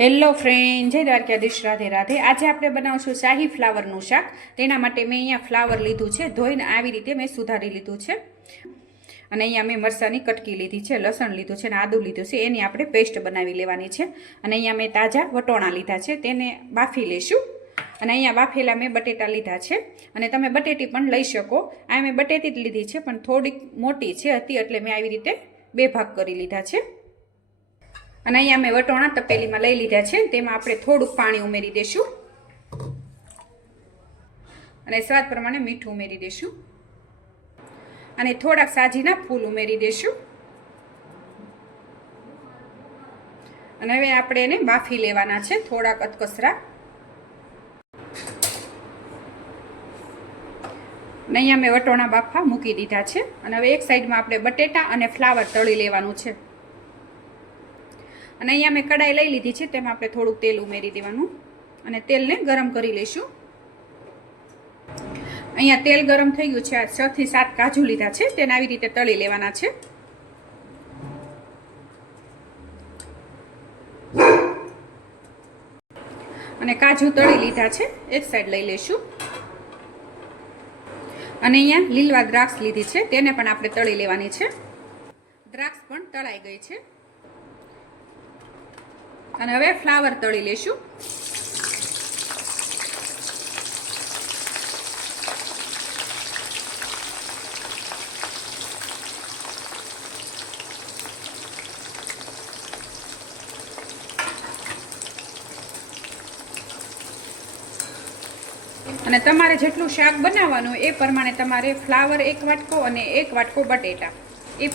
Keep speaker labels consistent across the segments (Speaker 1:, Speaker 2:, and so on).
Speaker 1: Hello friend જય દ્વારકાધીશ રાધે રાધે. આજે આપણે બનાવશું શાહી ફ્લાવરનું શાક. તેના માટે મેં અહીંયા ફ્લાવર લીધું છે. ધોઈને આવી રીતે મેં સુધારી લીધું છે. અને અહીંયા મેં મરસાની કટકી લીધી છે, લસણ લીધું છે અને આદું લીધું છે. એની આપણે પેસ્ટ બનાવી લેવાની છે. અને અહીંયા મેં તાજા વટોણા લીધા છે. તેને બાફી લેશું. અને અહીંયા બાફેલા મેં બટેટા લીધા છે. અને તમે બટેટી પણ લઈ શકો. આ મેં બટેટી જ લીધી છે, પણ થોડીક મોટી છે હતી એટલે મેં આવી રીતે બે ભાગ કરી લીધા છે. અને અહીંયા મેં વટોણા તપેલીમાં લઈ લીધા છે. તેમાં આપણે થોડુંક પાણી ઉમેરી દઈશું અને સ્વાદ પ્રમાણે મીઠું ઉમેરી દઈશું અને થોડાક સાજીના ફૂલ ઉમેરી દઈશું અને હવે આપણે એને બાફી લેવાના છે થોડાક અતકસરા અને અહીંયા મેં વટોણા બાફા મૂકી દીધા છે. અને હવે એક સાઈડમાં આપણે બટેટા અને ફ્લાવર તળી લેવાનું છે. અને અહીંયા મેં કડાઈ લઈ લીધી છે, તેમાં આપણે થોડુંક તેલ ઉમેરી દેવાનું. અને તેલને ગરમ કરી લઈશું. અહીંયા તેલ ગરમ થઈ ગયું છે, આ છ થી સાત કાજુ લીધા છે, તેને આવી રીતે તળી લેવાના છે. અને કાજુ તળી લીધા છે, એક સાઈડ લઈ લઈશું. અને અહીંયા લીલવા દ્રાક્ષ લીધી છે, તેને પણ આપણે તળી લેવાની છે. દ્રાક્ષ પણ તળાઈ ગઈ છે. અને હવે ફ્લાવર તળી લેશું. અને તમારે જેટલું શાક બનાવવાનું એ પ્રમાણે તમારે ફ્લાવર એક વાટકો અને એક વાટકો બટેટા. એ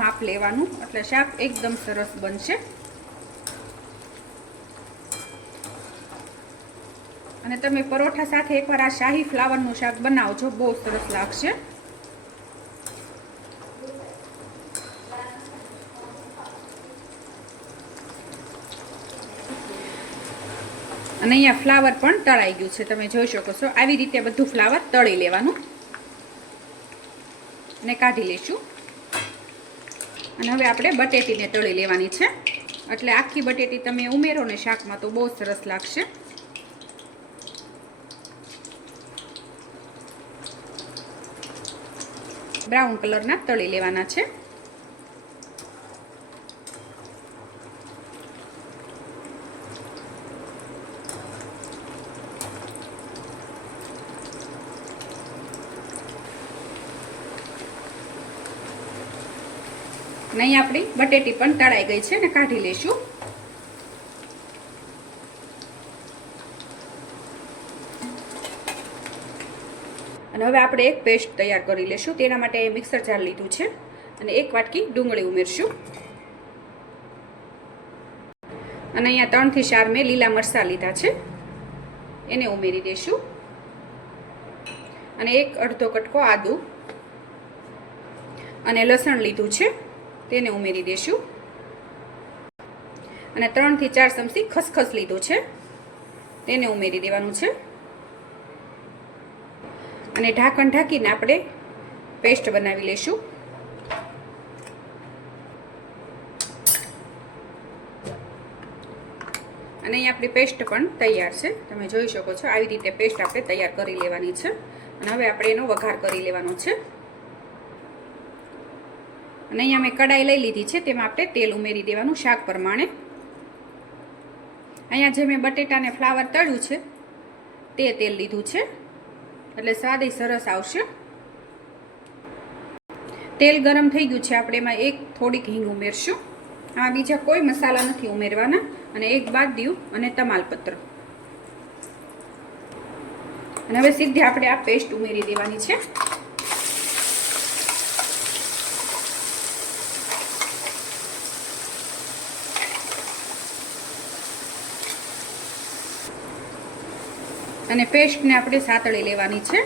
Speaker 1: માપ લેવાનું. એટલે શાક એકદમ સરસ બનશે. અને તમે પરોઠા સાથે એકવાર આ શાહી ફ્લાવરનું શાક બનાવજો બહુ સરસ લાગશે. અને અહીંયા ફ્લાવર પણ તળાઈ ગયું છે, તમે જોઈ શકો છો. આવી રીતે બધું ફ્લાવર તળી લેવાનું. અને કાઢી લઈશું. અને હવે આપણે બટેટીને તળી લેવાની છે. એટલે આખી બટેટી તમે ઉમેરો ને શાકમાં તો બહુ સરસ લાગશે. બ્રાઉન કલરના તળી લેવાના છે. નહીં આપણી બટેટી પણ તળાઈ ગઈ છે ને કાઢી લઈશું. અને હવે આપણે એક પેસ્ટ તૈયાર કરી લેશું. તેના માટે મિક્સર જાર લીધું છે. અને એક વાટકી ડુંગળી ઉમેરશું. અને અહીંયા ત્રણથી ચાર મેં લીલા મરચાં લીધા છે. એને ઉમેરી દઈશું અને એક અડધો કટકો આદુ. અને લસણ લીધું છે. તેને ઉમેરી દઈશું અને ત્રણથી ચાર ચમચી ખસખસ લીધું છે. તેને ઉમેરી દેવાનું છે. અને ઢાંકણ ઢાંકીને આપણે પેસ્ટ બનાવી લઈશું. અને અહીં આપણી પેસ્ટ પણ તૈયાર છે. તમે જોઈ શકો છો આવી રીતે પેસ્ટ આપણે તૈયાર કરી લેવાની છે. અને હવે આપણે એનો વઘાર કરી લેવાનો છે. અને અહીંયા મેં કડાઈ લઈ લીધી છે. તેમાં આપણે તેલ ઉમેરી દેવાનું શાક પ્રમાણે. અહીંયા જે મેં બટેટાને ફ્લાવર તળ્યું છે, તે તેલ લીધું છે. એટલે સ્વાદ સરસ આવશે. તેલ ગરમ થઈ ગયું છે, આપણે એમાં એક થોડીક હિંગ ઉમેરશું. આમાં બીજા કોઈ મસાલા નથી ઉમેરવાના, અને એક બાદિયું અને તમાલપત્ર. અને હવે સીધી આપણે આ પેસ્ટ ઉમેરી દેવાની છે. અને પેસ્ટને આપણે સાતળી લેવાની છે.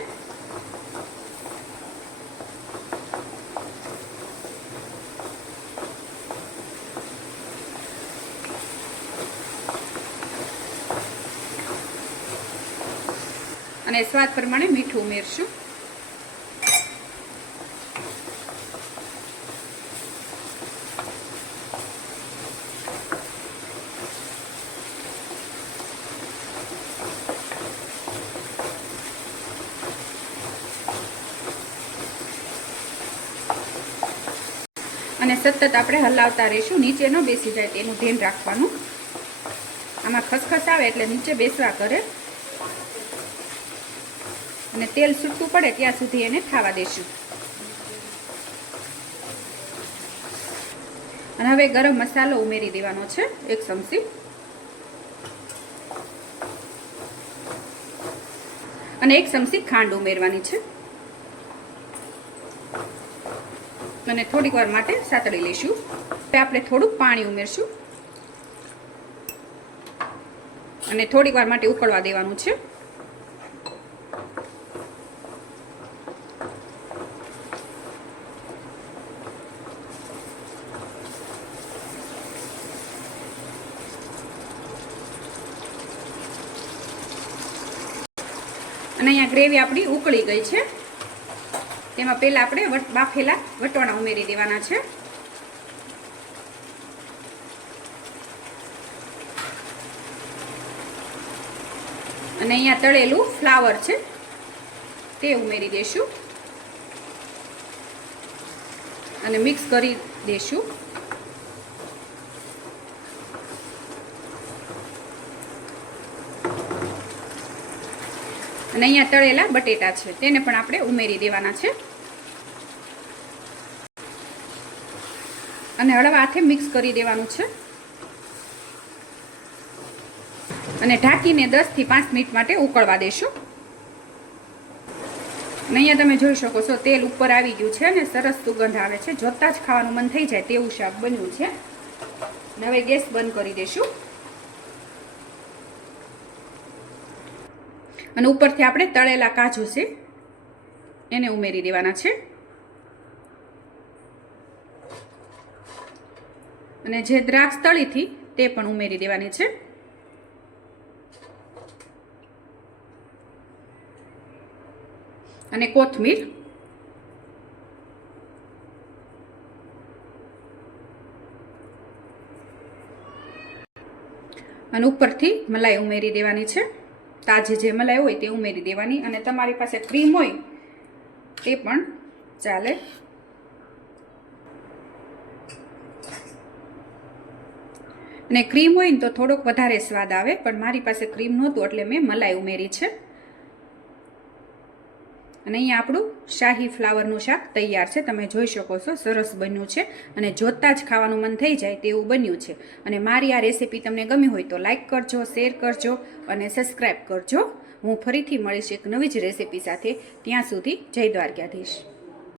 Speaker 1: અને સ્વાદ પ્રમાણે મીઠું ઉમેરશું. અને સતત આપણે હલાવતા રહીશું, નીચે ન બેસી જાય તેનું ધ્યાન રાખવાનું. આમાં ખસખસ આવે એટલે નીચે બેસવા કરે. અને તેલ છૂટું પડે ત્યાં સુધી એને ખાવા દેશું. અને હવે ગરમ મસાલો ઉમેરી દેવાનો છે, એક ચમચી. અને એક ચમચી ખાંડ ઉમેરવાની છે. અને થોડીક વાર માટે સાતળી લઈશું. હવે આપણે થોડુંક પાણી ઉમેરશું. અને થોડીક વાર માટે ઉકળવા દેવાનું છે. અને અહીંયા ગ્રેવી આપણી ઉકળી ગઈ છે. તેમાં પહેલાં આપણે બાફેલા વટોણા ઉમેરી દેવાના છે. અને અહીંયા તળેલું ફ્લાવર છે, તે ઉમેરી દેશું. અને મિક્સ કરી દેશું. અને અહીંયા તળેલા બટેટા છે, તેને પણ આપણે ઉમેરી દેવાના છે. અને હળવા હાથે મિક્સ કરી દેવાનું છે. અને ઢાંકીને દસથી પાંચ મિનિટ માટે ઉકળવા દેશું. અને અહીંયા તમે જોઈ શકો છો, તેલ ઉપર આવી ગયું છે અને સરસ સુગંધ આવે છે. જોતાં જ ખાવાનું મન થઈ જાય તેવું શાક બન્યું છે. હવે ગેસ બંધ કરી દઈશું અને ઉપરથી આપણે તળેલા કાજુ છે, એને ઉમેરી દેવાના છે. અને જે દ્રાક્ષ તળીથી તે પણ ઉમેરી દેવાની છે. અને કોથમીર. અને ઉપરથી મલાઈ ઉમેરી દેવાની છે. તાજી જે મલાઈ હોય તે ઉમેરી દેવાની અને તમારી પાસે ક્રીમ હોય તે પણ ચાલે. અને ક્રીમ હોય ને તો થોડોક વધારે સ્વાદ આવે, પણ મારી પાસે ક્રીમ નહોતું એટલે મેં મલાઈ ઉમેરી છે. અને અહીંયા આપણું શાહી ફ્લાવરનું શાક તૈયાર છે. તમે જોઈ શકો છો, સરસ બન્યું છે અને જોતાં જ ખાવાનું મન થઈ જાય તેવું બન્યું છે. અને મારી આ રેસીપી તમને ગમી હોય તો લાઇક કરજો, શેર કરજો અને સબસ્ક્રાઈબ કરજો. હું ફરીથી મળીશ એક નવી જ રેસીપી સાથે. ત્યાં સુધી જય દ્વારકાધીશ.